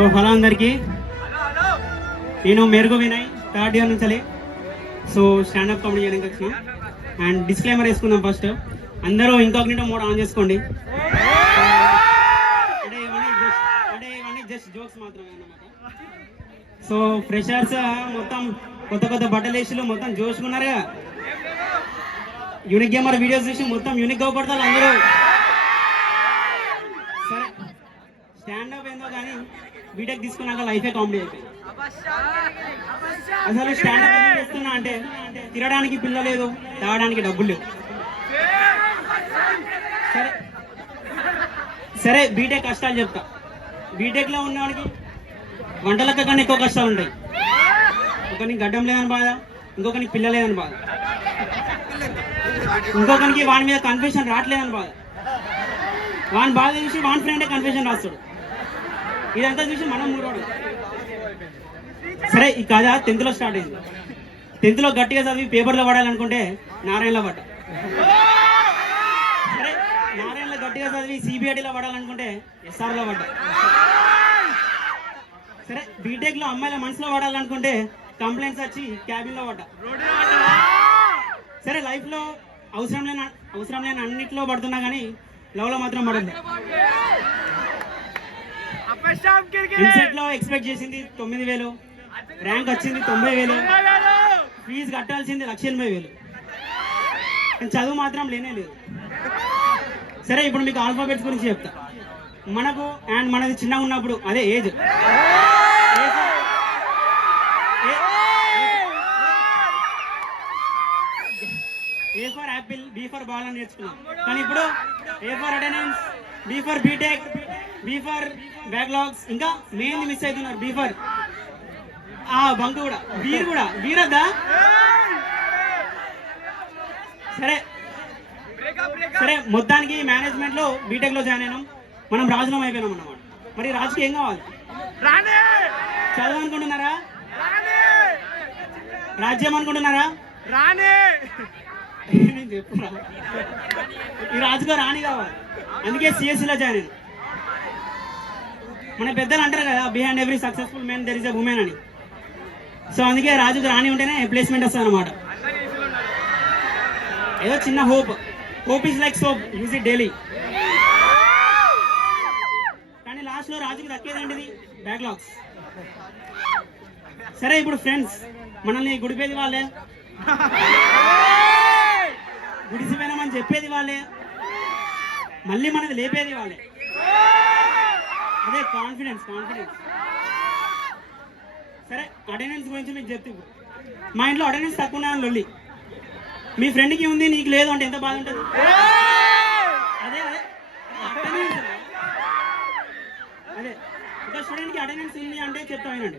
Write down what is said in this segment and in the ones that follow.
So hello అందరికీ, నేను మెరుగు వినయ్, థర్డ్ ఇయర్ నుంచి. సో స్టాండప్ కామెడీ చేయడానికి వచ్చిన. అండ్ డిస్క్లైమర్ వేసుకుందాం ఫస్ట్. అందరూ ఇంకాగ్నిటో మోడ్ ఆన్ చేసుకోండి. అంటే ఇవన్నీ జస్ట్ జోక్స్ మాత్రమే అన్నమాట. సో ఫ్రెషర్స్ మొత్తం కొత్త కొత్త బట్టలు వేసి మొత్తం జోష్కున్నారుగా. యూనిక్ గేమర్ వీడియోస్ చూసి మొత్తం యూనిక్ అవపడతారు అందరూ. సరే, స్టాండప్ ఏందో కానీ బీటెక్ తీసుకున్నాక లైఫే కామెడీ అయిపోయింది. అసలు స్టాండప్ ఎందుకు చేస్తున్నా అంటే, తినడానికి పిల్ల లేదు, తాగడానికి డబ్బులు లేవు. సరే సరే బీటెక్ కష్టాలు చెప్తా. బీటెక్లో ఉన్నవాడికి వంటలక్క కన్నా ఎక్కువ కష్టాలు ఉంటాయి. ఒకరికి గడ్డం లేదని బాధ, ఇంకొకరికి పిల్ల లేదని బాధ, ఇంకొకరికి వాని మీద కన్ఫ్యూషన్ రావట్లేదని బాధ. వాని బాధ చూసి వాని ఫ్రెండే కన్ఫ్యూషన్ రాస్తాడు. ఇదంతా చూసి మనం మూడోడు. సరే, ఈ కథ 10th స్టార్ట్ అయింది. 10th గట్టిగా చదివి పేపర్లో పడాలనుకుంటే నారాయణలో పడ్డా. సరే, నారాయణలో గట్టిగా చదివి సిబిఐటీలో పడాలనుకుంటే ఎస్ఆర్లో పడ్డా. సరే, బీటెక్లో అమ్మాయిల మనసులో పడాలనుకుంటే కంప్లైంట్స్ వచ్చి క్యాబిన్లో పడ్డా. సరే, లైఫ్లో అవసరం లేని అన్నింటిలో పడుతున్నా కానీ లవ్లో మాత్రం పడదు. ఇన్సెట్లో ఎక్స్పెక్ట్ చేసింది 9,000, ర్యాంక్ వచ్చింది 90,000, ఫీజు కట్టాల్సింది 1,80,000, చదువు మాత్రం లేనే లేదు. సరే, ఇప్పుడు మీకు ఆల్ఫాబెట్స్ గురించి చెప్తా. మనది చిన్నగా ఉన్నప్పుడు అదే age. A for apple, B for ball అని నేర్చుకున్నాం. కానీ ఇప్పుడు A for attendance, B for BTech, B for backlogs, ఇంకా మెయిన్ మిస్ అవుతున్నారు. బి ఫర్ బంక్ కూడా, బీర్ వద్దా. సరే మొత్తానికి మేనేజ్మెంట్లో బీటెక్లో జాయిన్ అయినాం. మనం రాజులం అయిపోయినాం అన్నమాట. మరి రాజుకి ఏం కావాలి? చదువు అనుకుంటున్నారా? రాజ్యం అనుకుంటున్నారా? నేను చెప్పురా, ఈ రాజుగా రాణి కావాలి. అందుకే సిఎస్సిలో జాయిన్ అయ్యాను. మన పెద్దలు అంటారు కదా, behind every successful man there is a women అని. సో అందుకే రాజుకు రాణి ఉంటేనే ప్లేస్మెంట్ వస్తుంది అనమాట. ఏదో చిన్న hope is like soap, use it daily. కానీ లాస్ట్లో రాజుకి దక్కేదండి బ్యాక్లాగ్స్. సరే, ఇప్పుడు ఫ్రెండ్స్, మనల్ని గుడిపేది వాళ్ళే, గుడిసిపోయినామని చెప్పేది వాళ్ళే, మళ్ళీ మనది లేపేది వాళ్ళే. అదే కాన్ఫిడెన్స్. సరే, అటెండెన్స్ గురించి మీకు చెప్తే, మా ఇంట్లో అటెండెన్స్ తక్కువ ఉన్నాయని లొల్లి. మీ ఫ్రెండ్కి ఉంది, నీకు లేదు అంటే ఎంత బాధ ఉంటుంది? అదే ఒక స్టూడెంట్కి అటెండెన్స్ ఉంది అంటే చెప్తా వినండి.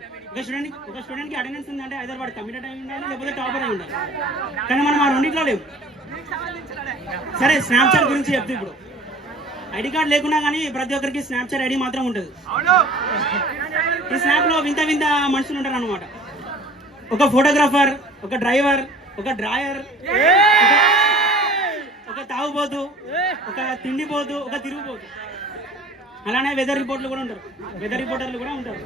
ఒక స్టూడెంట్కి అటెండెన్స్ ఉంది అంటే ఐదర్ వాడు కమిటెడ్ అయి ఉండాలి, లేకపోతే టాపర్ అయి ఉండాలి. కానీ మనం ఆ రెండింటిలో లేవు. సరే, స్నాప్చాట్ గురించి చెప్తే, ఇప్పుడు ఐడి కార్డ్ లేకున్నా కానీ ప్రతి ఒక్కరికి స్నాప్చాట్ ఐడి మాత్రం ఉంటుంది. ఈ స్నాప్లో వింత మనుషులు ఉంటారు అనమాట. ఒక ఫోటోగ్రాఫర్, ఒక డ్రైవర్, ఒక డ్రాయర్, ఒక తాగుబోతు, ఒక తిండిపోతు, ఒక తిరుగుబోతు. అలానే వెదర్ రిపోర్టర్లు కూడా ఉంటారు.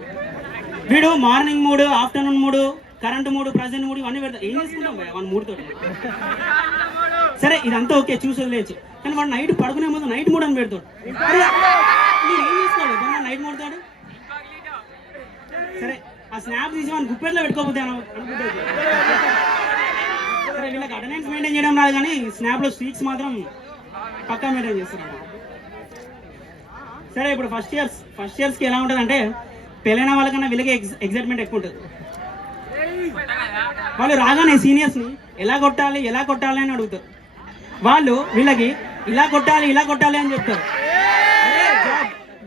వీడు మార్నింగ్ మూడు, ఆఫ్టర్నూన్ మూడు, కరెంట్ మూడు, ప్రజెంట్ మూడు, ఇవన్నీ పెడతారు. ఏం చేసుకుంటాం వాడు మూడుతో? సరే, ఇదంతా ఓకే, చూసి వదిలేచ్చు. కానీ వాడు నైట్ పడుకునే ముందు నైట్ మూడు అని పెడతాడు. నేను ఏం చేసుకోవాలి నైట్ మూడుతాడు? సరే, ఆ స్నాప్ తీసి వాడిని గుప్పెట్లో పెట్టుకోకపోతే అనుకుంటే. సరే, వీళ్ళకి అటెండెన్స్ మెయింటైన్ చేయడం రాదు, కానీ స్నాప్లో స్ట్రీక్స్ మాత్రం పక్కా మెయింటైన్ చేస్తారు. సరే, ఇప్పుడు ఫస్ట్ ఇయర్స్కి ఎలా ఉంటుంది అంటే, పెళ్ళైన వాళ్ళకన్నా వీళ్ళకి ఎగ్జైట్మెంట్ ఎక్కువ ఉంటుంది. వాళ్ళు రాగానే సీనియర్స్ని ఎలా కొట్టాలి అని అడుగుతారు. వాళ్ళు వీళ్ళకి ఇలా కొట్టాలి అని చెప్తారు.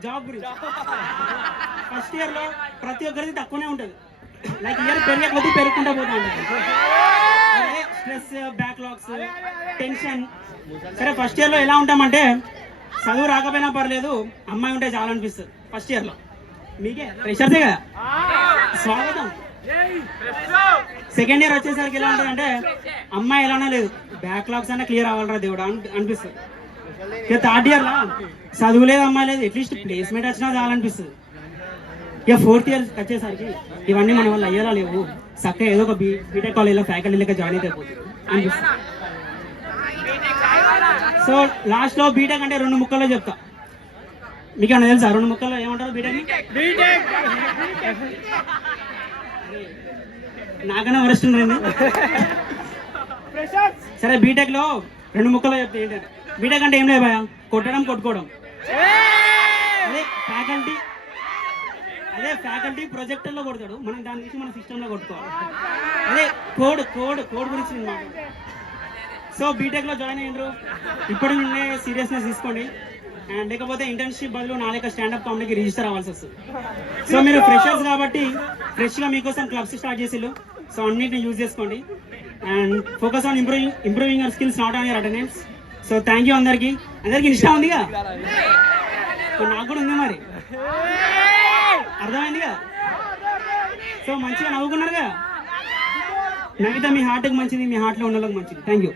జాబ్ గురించి ఫస్ట్ ఇయర్లో ప్రతి ఒక్కరికి తక్కువనే ఉంటుంది. లైక్ ఇయర్ పెరిగే కొద్దీ పెరుగుకుంటూ పోతూ ఉంటుంది. Stress, backlogs, tension. సరే, ఫస్ట్ ఇయర్లో ఎలా ఉంటామంటే, చదువు రాకపోయినా పర్లేదు, అమ్మాయి ఉంటే చాలా అనిపిస్తుంది ఫస్ట్ ఇయర్లో. మీకే ఫ్రెషర్సే కదా, స్వాగతం. సెకండ్ ఇయర్ వచ్చేసరికి ఎలా ఉంటుందంటే, అమ్మాయి ఎలానే లేదు, బ్యాక్లాగ్స్ అన్నా క్లియర్ అవ్వాలరా దేవుడు అనిపిస్తుంది. ఇక థర్డ్ ఇయర్లో చదువు లేదు, అమ్మాయి లేదు, అట్లీస్ట్ ప్లేస్మెంట్ వచ్చినా చాలనిపిస్తుంది. ఇక 4th ఇయర్ వచ్చేసరికి ఇవన్నీ మన వల్ల అయ్యేలా లేవు, చక్కగా ఏదో ఒక బీటెక్ కాలేజ్లో ఫ్యాకల్టీ లెక్క జాయిన్ అయితే అయిపోతుంది అనిపిస్తుంది. సో లాస్ట్లో బీటెక్ అంటే 2 ముక్కల్లో చెప్తా. మీకు ఏమన్నా తెలుసా 2 ముక్కల్లో ఏమంటారు బీటెక్? నాకన్నా వరస్ట్ ఉండండి. సరే బీటెక్లో 2 ముక్కల్లో చెప్తా ఏంటంటే, బీటెక్ అంటే ఏం లేదు భయ, కొట్టడం కొట్టుకోవడం. అదే ఫ్యాకల్టీ ప్రొజెక్టర్లో కొడతాడు, మనం దాని నుంచి మన సిస్టంలో కొట్టుకోవాలి. అదే కోడ్ గురించి నేను మాట్లాడతాను. సో బీటెక్లో జాయిన్ అయ్యారు, ఇప్పటి నుండే సీరియస్నెస్ తీసుకోండి. అండ్ లేకపోతే ఇంటర్న్షిప్ బదులు నా లెక్క స్టాండప్ కామెడీకి రిజిస్టర్ అవ్వాల్సి వస్తుంది. సో మీరు ఫ్రెషర్స్ కాబట్టి ఫ్రెష్గా మీకోసం క్లబ్స్ స్టార్ట్ చేసిళ్ళు. సో అన్నిటిని యూజ్ చేసుకోండి and focus on improving your skills, not on your attendance. So thank you అందరికీ ఇష్టం ఉందిగా, నాకు కూడా ఉంది మరి, అర్థమైందిగా. సో మంచిగా నవ్వుకున్నారుగా, నవ్వితే మీ హార్ట్కి మంచిది, మీ హార్ట్లో ఉన్న వాళ్ళకి మంచిది. Thank you.